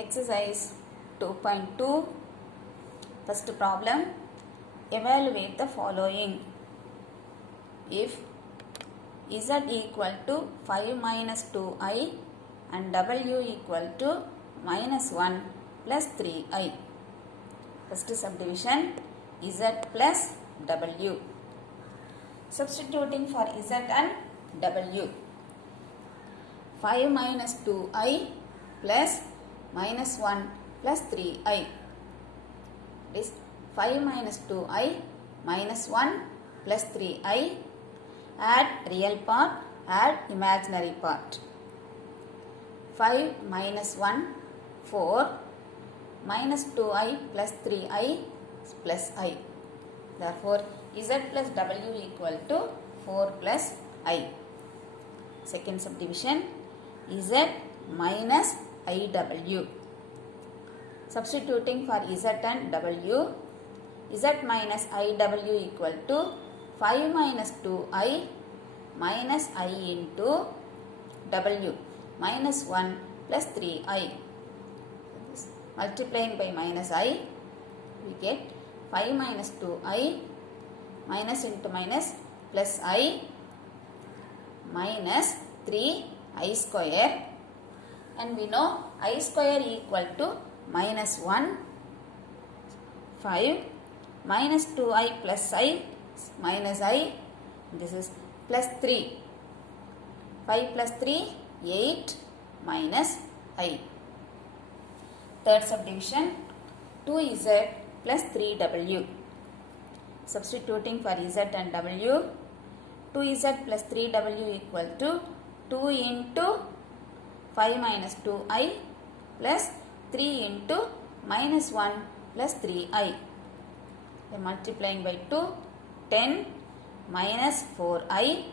Exercise 2.2. First problem. Evaluate the following. If z equal to 5 minus 2i and w equal to minus 1 plus 3i. First subdivision z plus w. Substituting for z and w. 5 minus 2i plus minus 1 plus 3i. This 5 minus 2i minus 1 plus 3i. Add real part, add imaginary part. 5 minus 1, 4 minus 2i plus 3i plus i. Therefore, z plus w equal to 4 plus i. Second subdivision, z minus iw. Substituting for z and w, z minus iw equal to 5 minus 2i minus I into w minus 1 plus 3i. Multiplying by minus I, we get 5 minus 2i minus into minus plus I minus 3i square, and we know I square equal to minus 1, 5 minus 2i plus I minus I, this is plus 3, 5 plus 3, 8 minus I. Third subdivision, 2z plus 3w. Substituting for z and w, 2z plus 3w equal to 2 into 5 minus 2i plus 3 into minus 1 plus 3i. Then multiplying by 2, 10 minus 4i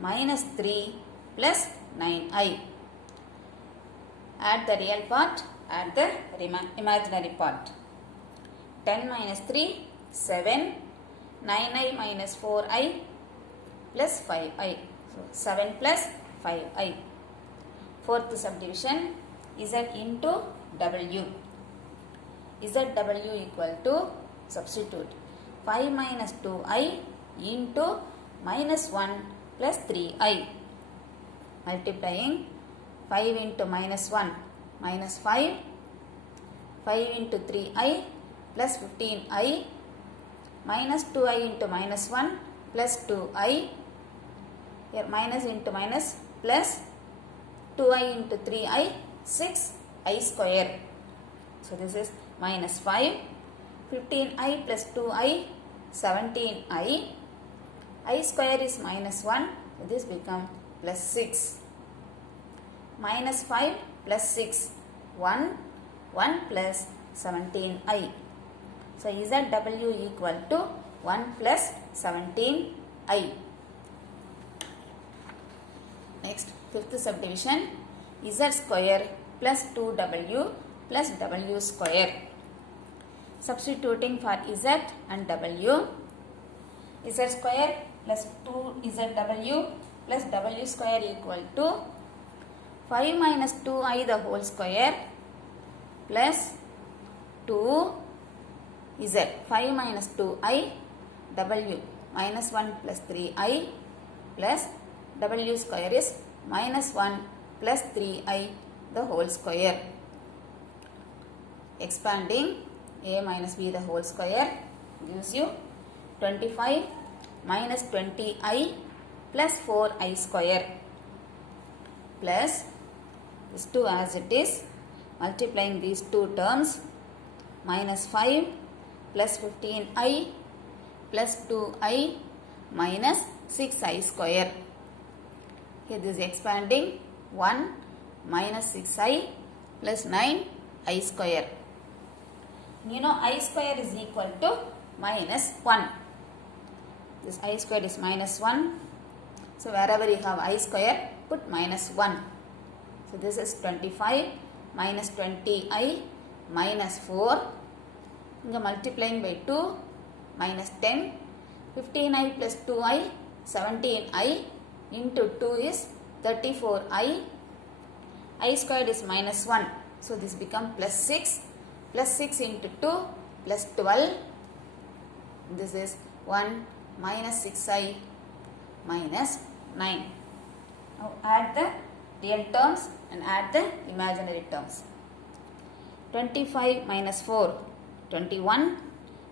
minus 3 plus 9i. Add the real part, add the imaginary part. 10 minus 3, 7, 9i minus 4i plus 5i. So 7 plus 5i. Fourth subdivision, z into w. zw equal to, substitute, 5 minus 2i into minus 1 plus 3i. Multiplying 5 into minus 1 minus 5, 5 into 3i plus 15i minus 2i into minus 1 plus 2i. Here minus into minus plus 2i into 3i, 6i square. So this is minus 5, 15i plus 2i, 17i. I square is minus 1, so this becomes plus 6. Minus 5 plus 6, 1, 1 plus 17i. So zw equal to 1 plus 17i. Next, fifth subdivision, z square plus 2w plus w square. Substituting for z and w, z square plus 2zw plus w square equal to 5 minus 2i the whole square plus 2z, 5 minus 2i, w minus 1 plus 3i plus w square is minus 1 plus 3i the whole square. Expanding a minus b the whole square gives you 25 minus 20i plus 4i square plus this 2 as it is. Multiplying these two terms, minus 5 plus 15i plus 2i minus 6i square. Here this is expanding, 1 minus 6i plus 9i square. You know I square is equal to minus 1. This I square is minus 1. So wherever you have I square, put minus 1. So this is 25 minus 20i minus 4. Multiplying by 2, minus 10. 15i plus 2i, 17i into 2 is 34i. I squared is minus 1. So this become plus 6. Plus 6 into 2 plus 12. This is 1 minus 6i minus 9. Now add the real terms and add the imaginary terms. 25 minus 4, 21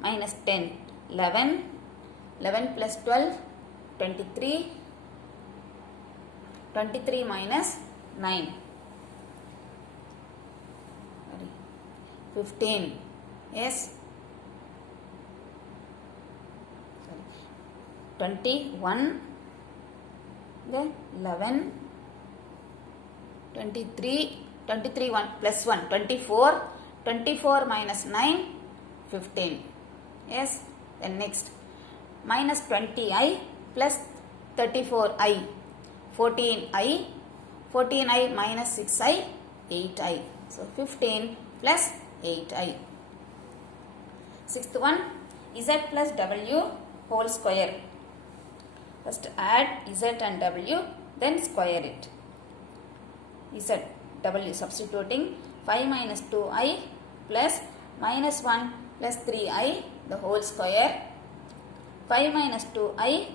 minus 10, 11, 11 plus 12, 23, 23 minus 9, 15, yes, 21, then 11, 23, 23 1 plus 1, 24, 24 minus 9, 15, yes, then next, minus 20i plus 34i, 14i, 14i minus 6i, 8i, so 15 plus 8i. Sixth one, z plus w whole square. First add z and w, then square it. Z, w substituting 5 minus 2i plus minus 1 plus 3i the whole square. 5 minus 2i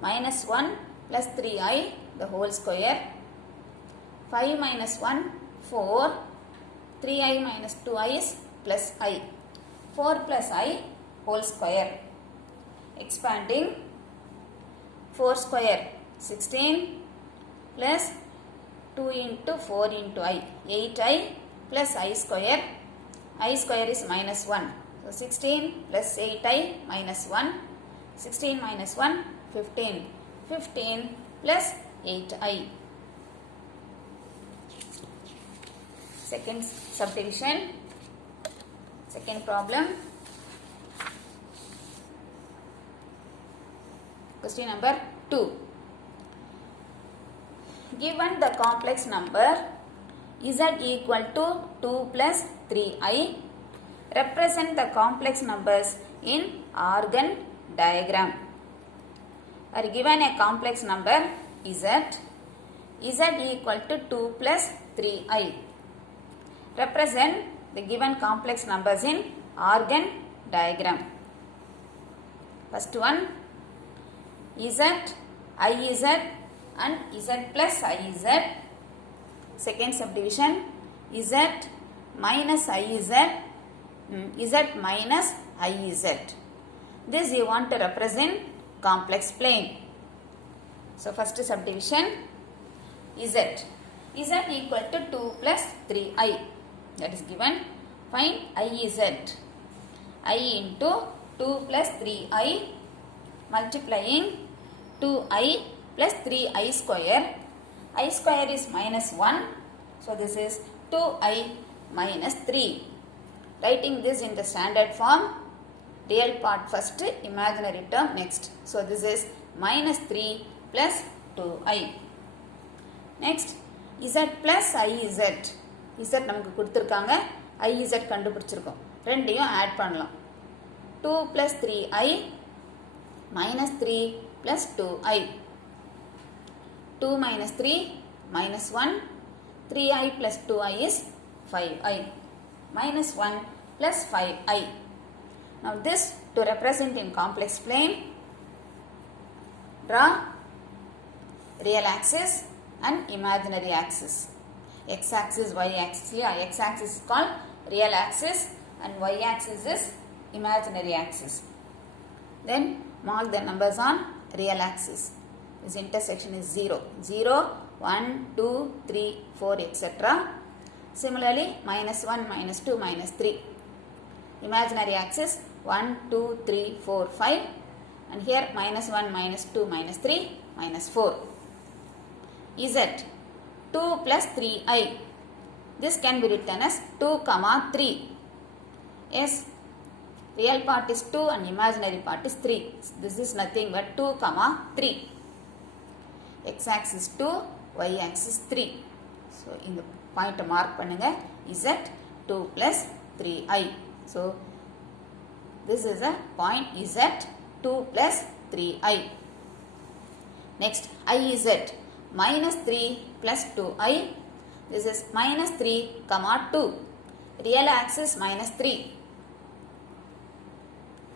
minus 1 plus 3i the whole square. 5 minus 1, 4. 3i minus 2i is plus I. 4 plus I whole square. Expanding 4 square 16 plus 2 into 4 into I. 8i plus I square. I square is minus 1. So 16 plus 8i minus 1. 16 minus 1, 15. 15 plus 8i. Second subdivision, second problem. Question number 2. Given the complex number z equal to 2 plus 3i, represent the complex numbers in organ diagram. Are given a complex number z equal to 2 plus 3i. Represent the given complex numbers in organ diagram. First one, z, iz and z plus iz. Second subdivision, z minus iz, z minus iz. This you want to represent complex plane. So first subdivision, z equal to 2 plus 3i. That is given. Find iz. I into 2 plus 3i multiplying 2i plus 3i square. I square is minus 1. So this is 2i minus 3. Writing this in the standard form. Real part first, imaginary term next. So this is minus 3 plus 2i. Next, z plus iz. z நமக்கு கொடுத்திருக்காங்க, iz கண்டுபிடிச்சிருக்கோம். ரெண்டையும் add பண்ணலாம். 2 plus 3i minus 3 plus 2i. 2 minus 3 minus 1. 3i plus 2i is 5i. Minus 1 plus 5i. Now this to represent in complex plane, draw real axis and imaginary axis. X axis, y axis. X axis is called real axis and y axis is imaginary axis. Then mark the numbers on real axis. This intersection is 0. 0, 1, 2, 3, 4, etc. Similarly, minus 1, minus 2, minus 3. Imaginary axis 1, 2, 3, 4, 5. And here minus 1, minus 2, minus 3, minus 4. Z 2 plus 3i. This can be written as 2 comma 3. Yes, real part is 2 and imaginary part is 3. This is nothing but 2 comma 3. X axis 2, y axis 3. So in the point mark pannunga z 2 plus 3i. So this is a point z 2 plus 3i. Next, iz minus 3 plus 2i This is minus 3 comma 2. Real axis minus 3.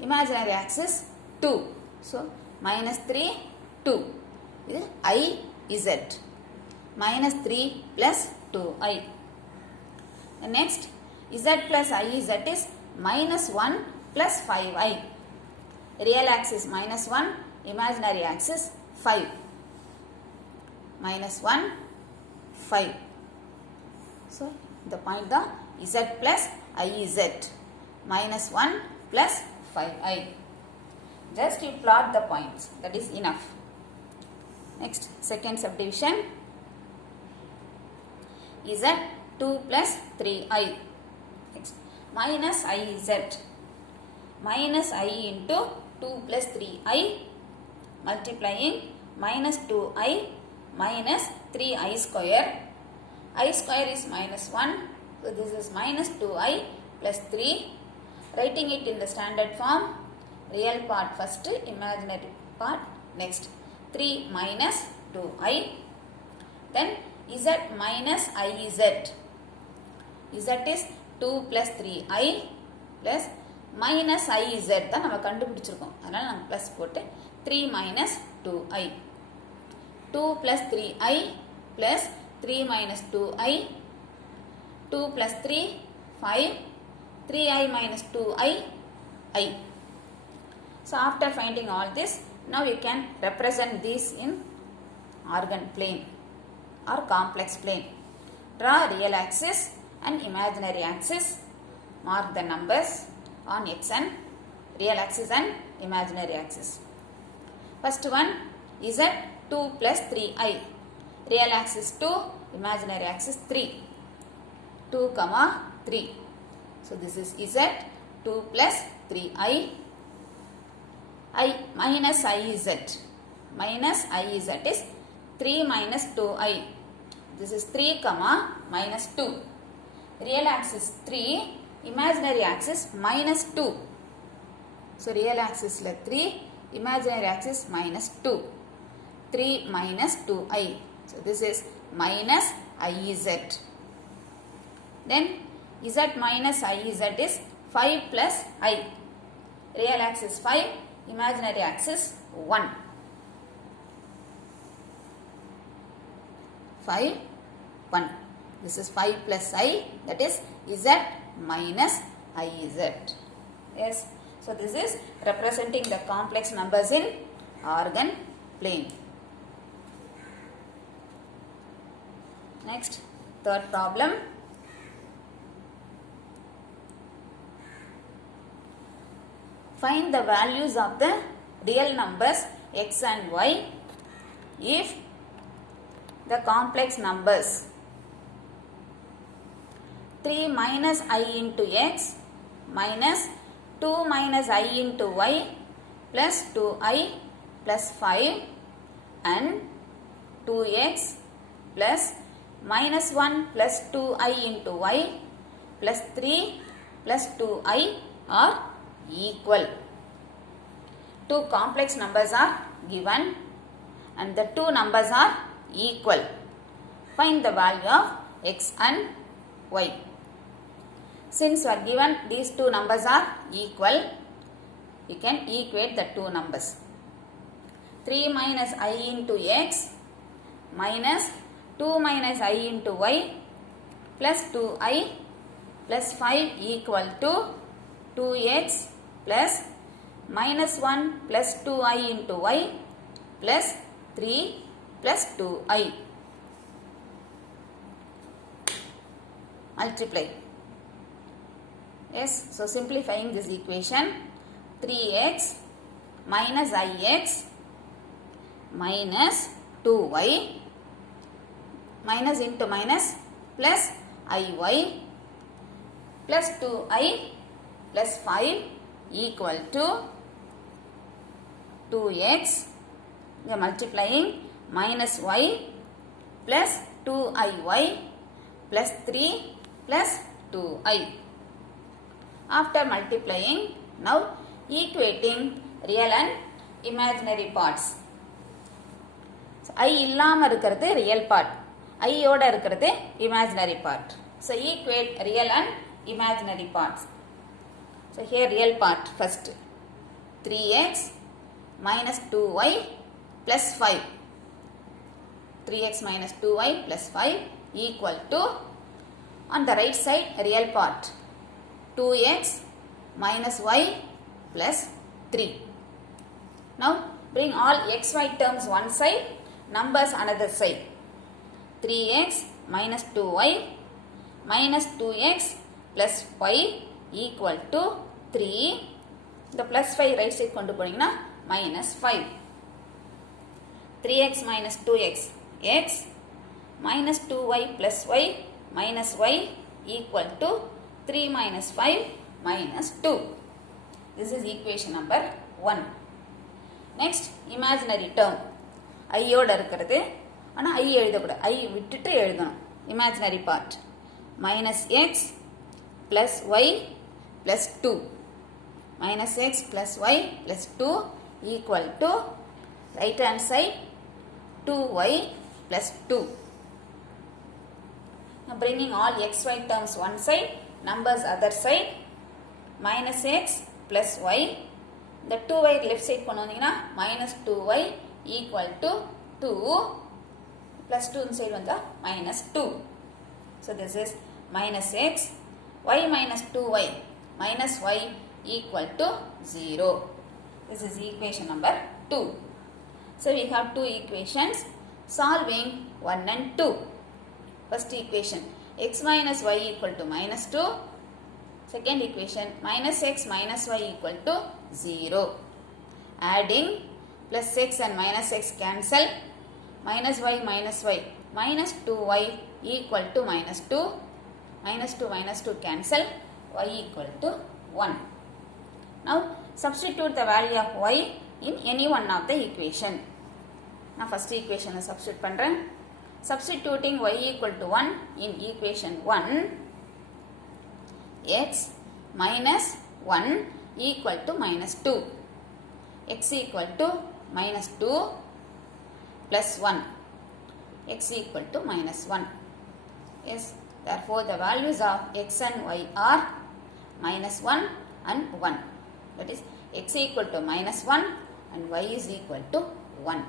Imaginary axis 2. So minus 3, 2. This is I, Z. Minus 3 plus 2i. The next Z plus I, Z is minus 1 plus 5i. Real axis minus 1, imaginary axis 5. Minus 1, 5. So, the point the Z plus IZ minus 1 plus 5i. Just you plot the points. That is enough. Next, second subdivision. Z 2 plus 3i. Next, minus IZ. Minus I into 2 plus 3i multiplying minus 2i minus 3i square. I square is minus 1. So, this is minus 2i plus 3. Writing it in the standard form. Real part first, imaginary part next. 3 minus 2i. Then Z minus IZ. Z is 2 plus 3i plus minus IZ தான் நம்ம கண்டுபிடிச்சிருக்கோம். அதனால நம்ம plus போட்டு 3 minus 2i. 2 plus 3i plus 3 minus 2i. 2 plus 3, 5. 3i minus 2i, I. So after finding all this, now you can represent this in organ plane or complex plane. Draw real axis and imaginary axis. Mark the numbers on x and real axis and imaginary axis. First one is at 2 plus 3i. Real axis 2, imaginary axis 3. 2 comma 3. So this is Z 2 plus 3i. I minus IZ. Minus IZ is 3 minus 2i. This is 3 comma minus 2. Real axis 3, imaginary axis minus 2. So real axis is 3, imaginary axis minus 2. 3 minus 2i. So this is minus IZ. Then Z minus IZ is 5 plus I. Real axis 5, imaginary axis 1. 5, 1. This is 5 plus I, that is Z minus IZ. Yes. So this is representing the complex numbers in organ plane. Next, third problem. Find the values of the real numbers x and y if the complex numbers 3 minus I into x minus 2 minus I into y plus 2i plus 5 and 2x plus minus 1 plus 2i into y plus 3 plus 2i are equal. Two complex numbers are given and the two numbers are equal. Find the value of x and y. Since you are given these two numbers are equal, you can equate the two numbers. 3 minus I into x minus 2 minus I into y plus 2i plus 5 equal to 2x plus minus 1 plus 2i into y plus 3 plus 2i. Multiply. Yes, so simplifying this equation, 3x minus ix minus 2y minus into minus plus iy plus 2i plus 5 equal to 2x, we are multiplying minus y plus 2iy plus 3 plus 2i. After multiplying, now equating real and imaginary parts. So, I இல்லாம இருக்கிறது real part. I ஓட இருக்கிறது imaginary part. So equate real and imaginary parts. So here real part first. 3x minus 2y plus 5. 3x minus 2y plus 5 equal to, on the right side, real part, 2x minus y plus 3. Now bring all xy terms one side, numbers another side. 3x minus 2y minus 2x plus 5 equal to 3. The plus 5 right side kondu poningna minus 5. 3x minus 2x, x minus 2y plus y minus y equal to 3 minus 5 minus 2. This is equation number 1. Next, imaginary term. I ஓட இருக்கிறது. ஆனால் I எழுதக்கூடாது. I விட்டுட்டு எழுதணும். Imaginary part. Minus x plus y plus 2. Minus x plus y plus 2 equal to, right hand side, 2y plus 2. Now bringing all xy terms one side, numbers other side. Minus x plus y. The 2y left side கொண்டு வந்தீங்கன்னா minus 2y equal to 2 plus 2 inside வந்தா minus 2. So this is minus x, y minus 2y minus y equal to 0. This is equation number 2. So we have two equations solving 1 and 2. First equation, x minus y equal to minus 2. Second equation, minus x minus y equal to 0. Adding, plus x and minus x cancel. Minus y minus 2y equal to minus 2. Minus 2 cancel. Y equal to 1. Now substitute the value of y in any one of the equation. Now first equation substitute பண்றேன். Substituting y equal to 1 in equation 1, x minus 1 equal to minus 2. X equal to minus 2 plus 1. X equal to minus 1. Yes, therefore the values of x and y are minus 1 and 1. That is, x equal to minus 1 and y is equal to 1.